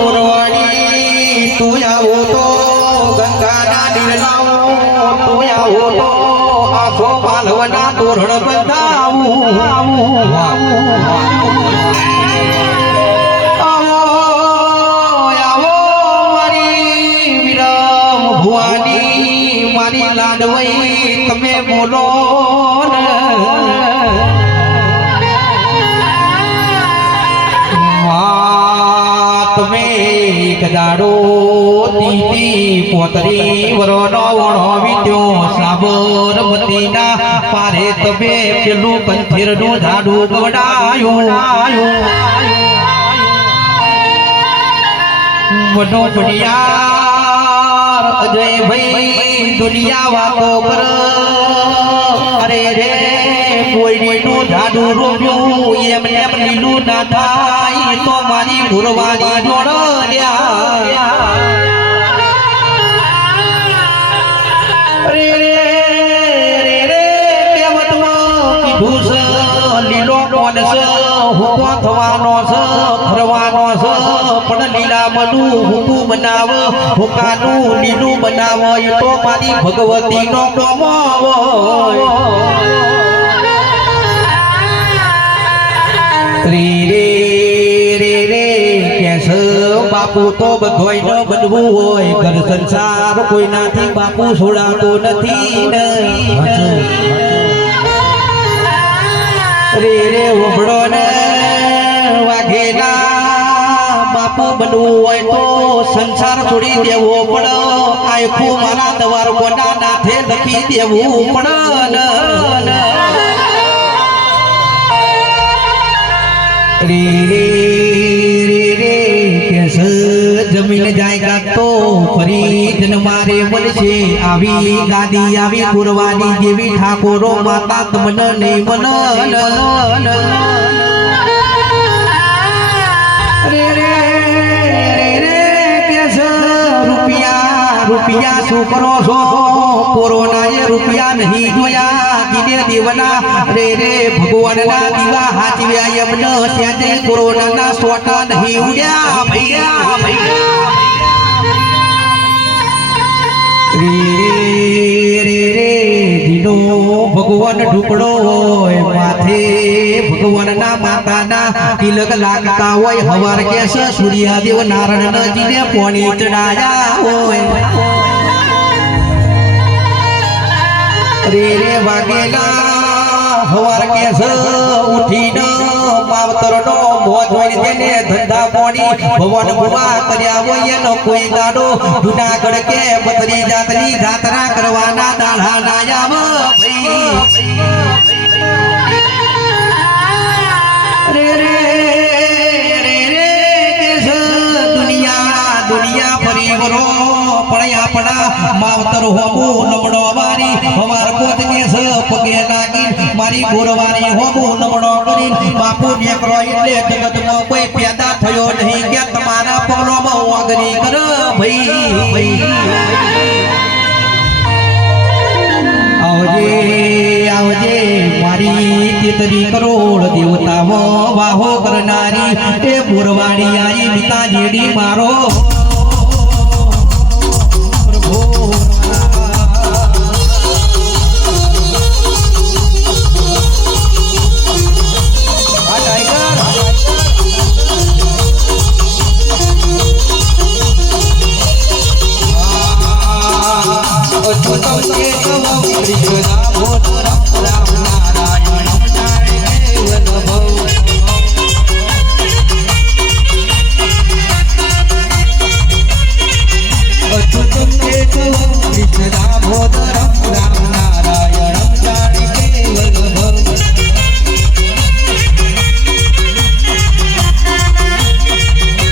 ઉરવાણી તું આવો તો ગંગાના નીરલાવો તું આવો તો આખો માલવના તોરણ બંધાવું આવો આવો મારી વિરમ ભુવાની મારી લાડવઈ તમે બોલો તમે કદાડો તીતી પોતરી વરોનો વણો વિદ્યો સાબરમતીના પારે તમે પેલું કંથેરનું ઝાડું ગવડાયું વડો બડિયાર અજય ભાઈ દુનિયા વાતો કર અરે રે કોઈનું ઝાડું રોપ્યું એમને લીલું ના થાય તો મારી ભૂરવાની જોડ્યા રે રે રે રે કેવતમાં કીધું છે લીલો કોણ છે હુકો થવાનો છે ફરવાનો છે પણ લીલા મનું હુકું બનાવ હુકાનું લીલું બનાવ એ તો મારી ભગવતીનો ડોમો રે રે રે રે કેસ બાપુ તો બધોય ન બનવું હોય ઘર સંસાર કોઈનાથી બાપુ છોડાતો નથી ને રે રે વભડો ને વાઘેલા બાપુ બનવું હોય તો સંસાર છોડી દેવો પડે આખું મારા દવાર કોના નાથે લખી દેવું પડે રે રે રે રે કેસ જમીન જાયગા તો ફરી જન્મારે મળશે આવી ગાદી આવી પુરવાની જેવી ઠાકોરો માતા તમને નહીં મન રે રે રે રે કેસ રૂપિયા શું કરો છો કોરોનાએ રૂપિયા નહીં જોયા દિને દેવના રે રે ભગવાનના દીવા હાચવ્યા એમને સ્યાજે કોરોનાના સોટા નહીં ઉડ્યા ભૈયા રે રે રે દીનો ભગવાન ઢુકડો હોય માથે ભગવાનના માતાના તિલક લાગતા હોય હવાર કેસ સૂર્યદેવ નારાયણજીને પોણી ચડાયા હોય રે રે વાગેલા હવાર કેસ ઉઠીને માવતરનો મોજ હોય તેને ધંધા પોણી ભવન ભુવા કર્યા હોય એનો કોઈ ગાડો જુનાગઢ કે બતરી જાતની જાત્રા કરવાના દાડા નાયા રે રે રે રે કેસ દુનિયા પરિવરો પડ્યા પડા માવતર હોમો નમણો વારી હવાર કોત કેસ પગે લાગી મારી બોરવારી હોમો નમણો કરી બાપુ નેકરો એટલે જગતમાં કોઈ પેદા થયો નહીં કે તમારા પગલોમાં વાગરી કર ભાઈ આવજે આવજે મારી તેતરી કરોડ દેવતાઓ વાહો કરનારી એ બોરવાડી આઈ પિતા જેડી મારો Oh,